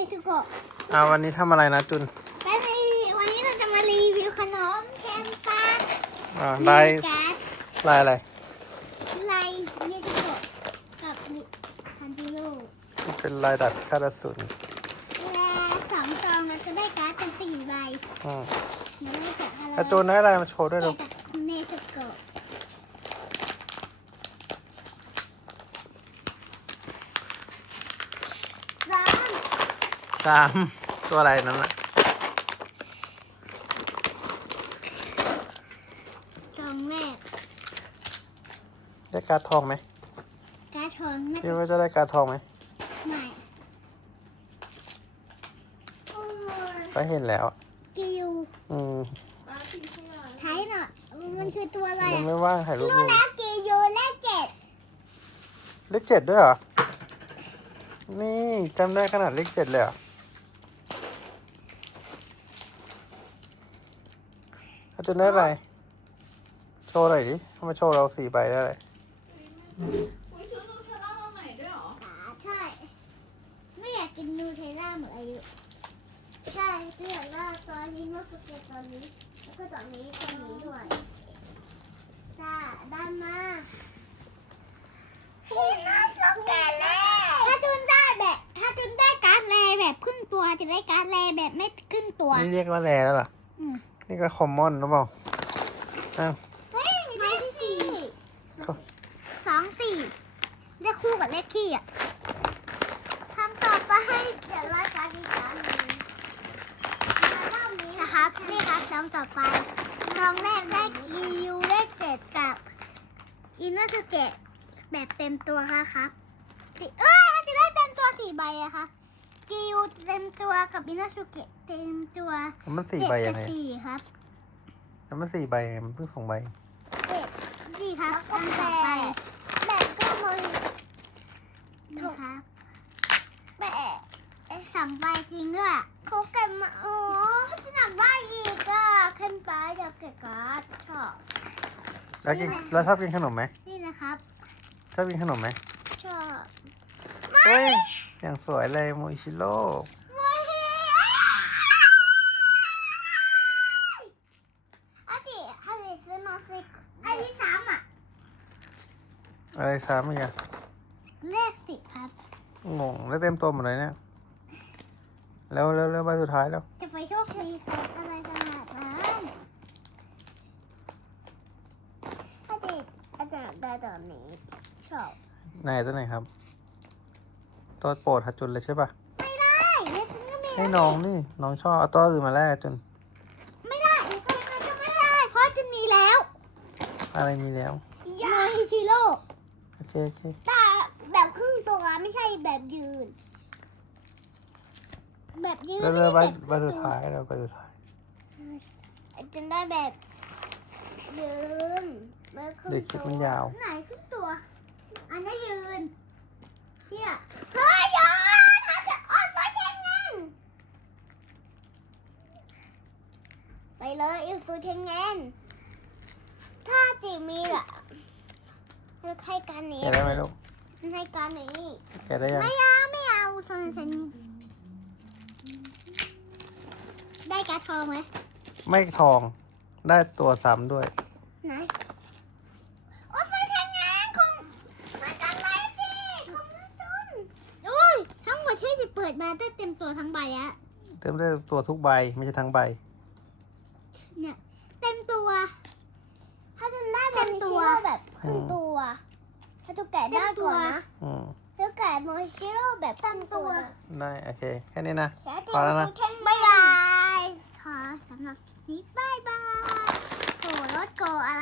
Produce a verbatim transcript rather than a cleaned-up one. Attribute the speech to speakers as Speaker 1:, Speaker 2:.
Speaker 1: สุโกะ
Speaker 2: อ่าวันนี้ทำอะไรนะจุน
Speaker 1: และในวันนี้เราจะมารีวิวขนมแคมปัส
Speaker 2: อ่าลาย
Speaker 1: แก๊ส
Speaker 2: ลายอะไร
Speaker 1: ไลเนสุโกะกับฮันจิโร่
Speaker 2: เป็นลายดัดคาราสุน
Speaker 1: และสองซองเราจะได้การ์ดเป็นสี่ใบ
Speaker 2: อืม
Speaker 1: เดี๋ยวเราจะอะไร
Speaker 2: แล้วจูนได้อะไรมาโชว์ด้วย
Speaker 1: แกะ
Speaker 2: ลูก
Speaker 1: จากเนสุโกะร้อน
Speaker 2: สามตัวอะไรนั้นน่ะ
Speaker 1: ซองแรก
Speaker 2: ได้การ์ดทองไหม
Speaker 1: การ์ดทองนะ
Speaker 2: คิดว่าจะได้การ์ดทองไหม
Speaker 1: ไม่โอ้ย
Speaker 2: ก็เห็นแล้วอะ
Speaker 1: กิว
Speaker 2: อืม
Speaker 1: ไทยหน่อยมันคือตัวอะไร
Speaker 2: ยัง
Speaker 1: อ่ะ
Speaker 2: ไม่ว่างถ่ายรูป
Speaker 1: รู้
Speaker 2: ดู
Speaker 1: แล้วกิวเลขเจ็ด
Speaker 2: เลขเจ็ดด้วยเหรอ นี่จำได้ขนาดเลขเจ็ดเลยเหรอแล้วจูนได้อะไร โชว์หน่อยดิเอามาโชว์เราสี่ใบได้เลย
Speaker 3: อุ้ยซื้อนูเทลล่ามาใหม่ด้วยเหรอ
Speaker 1: อ่าใช่ ไม่อยากกินนูเทลล่าเหมือนอายุ ใช่ไม่อยากว่าตอนนี้ว่าคือตอนนี้ แล้วก็ตอนนี้ตอนนี้ด้วยจ้าด้านมาพี่น่าสงสารแล้วถ้าจุนได้แบบ ถ้าจุนได้การ์ดแรแบบครึ่งตัวจะได้การ์ดแรแบบไม่ครึ่งตัว
Speaker 2: นี่เรียกว่าแรแล้วเหรอ
Speaker 1: อืม
Speaker 2: นี่ก็คอมมอนหรือเปล่าอ้าว
Speaker 1: เฮ้ยเลขสี่
Speaker 2: เขา
Speaker 1: สองสี่เลขคู่กับเลขขี้อ่ะทำต่อไปเดี๋ยวรายการดีการหนึ่งรอบนี้นะครับ นี่ครับซองต่อไปซองแรกได้คิวเลขเจ็ดกับอินเนอร์สเกตแบบเต็มตัวค่ะครับสิเอ้ยถ้าจะได้เต็มตัวสี่ใบอะค่ะคิวเต็มตัวกับอินเนอร์สเกตเต็มตัว
Speaker 2: แล้วมันสี่
Speaker 1: เจ็ด
Speaker 2: ใบยั
Speaker 1: กั
Speaker 2: ง
Speaker 1: บ
Speaker 2: ไง
Speaker 1: สี่ครับ
Speaker 2: แล้วมันสี่ใบไงมันเพิ่งสองใบ
Speaker 1: เจ็ดนี่ครับซองต่อไปแบบก็มันนี่ครับ แปะสองใบจริงด้วยเขาเก็บมาโอ้จะหนักได้อีกอ่ะขึ้นไปเดี๋ยวเก็บการ์ดชอบ
Speaker 2: แล้วกินแล้วชอบกินขนมไหม
Speaker 1: นี่นะครับ
Speaker 2: ชอบกินขนมไหม
Speaker 1: ชอบ
Speaker 2: เฮ้ย อย่างสวยเลยโมอิชิโร่
Speaker 1: ว้ายอาจิให้เลยซื้อมาสิอันที่สามอ่ะ
Speaker 2: อะไรซ้ำอีกอะ
Speaker 1: เลขสิบครับ
Speaker 2: งงแล้วเต็มตัวหมดเลยเนี่ยแล้วแล้วแล้วใบสุดท้ายแล้ว
Speaker 1: จะไปโชคดีกับอะไรขนาดนั้นอาจิอาจารย์ได้ตอนนี้ชอบ
Speaker 2: ไหนตัวไหนครับ ตัวโปรดฮัจจุนเลยใช่ปะ
Speaker 1: ไม่ได้เลขนี้ไม่
Speaker 2: ให้
Speaker 1: ได้
Speaker 2: น้องนี่ น้องชอบเอาตัวอื่นมาแลกจน
Speaker 1: ไม่ได้ทำไมจะไม่ได้ เพราะจะมีแล้ว
Speaker 2: อะไรมีแล้ว
Speaker 1: โมฮิชิโร่
Speaker 2: โอเคโอเค
Speaker 1: แต่แบบครึ่งตัวไม่ใช่แบบยืน แบบยืน
Speaker 2: แล้วแล้วใบ
Speaker 1: ไม่
Speaker 2: ใบสุดท้ายแล้วใบสุดท้าย
Speaker 1: จนได้แบบยืนแบบครึ่ง
Speaker 2: เด็กคิดมันยาว
Speaker 1: ไหนครึ่งตัว อันนี้ยืนเชี่ยเฮ้ยยอนถ้าจะออนไซต์แข่งงั้นไปเลยอินฟูเทงเงนถ้าจีมีอะจะให้การนี้
Speaker 2: แกะได้ไหมลูก
Speaker 1: ให้การนี้
Speaker 2: แกะได้ยัง
Speaker 1: ไม่เอาไม่เอาโซนฉันได้การ์ดทองไหม
Speaker 2: ไม่ทอง ได้ตัวซ้ำด้วย
Speaker 1: ไหนโอ้ไฟแทงงานคงมากันไรสิคงนั่นจนโอ้ยทั้งหมดที่จะเปิดมาได้เต็มตัวทั้งใบแล้ว
Speaker 2: เต็มได้ตัวทุกใบไม่ใช่ทั้งใบ
Speaker 1: เนี่ยเต็มตัว ถ้าจะได้เต็มตัวแบบครึ่งตัวถ้าจะแกะได้ก่อนนะ
Speaker 2: อืม
Speaker 1: แล้วแกะโมชิโร่แบบเต็มตัว
Speaker 2: ได้โอเค แค่นี้นะ
Speaker 1: แค่
Speaker 2: พอแล้วนะ
Speaker 1: แข่งบายบายขอสำหรับคลิปนี้บายบายโหรถโกอะไร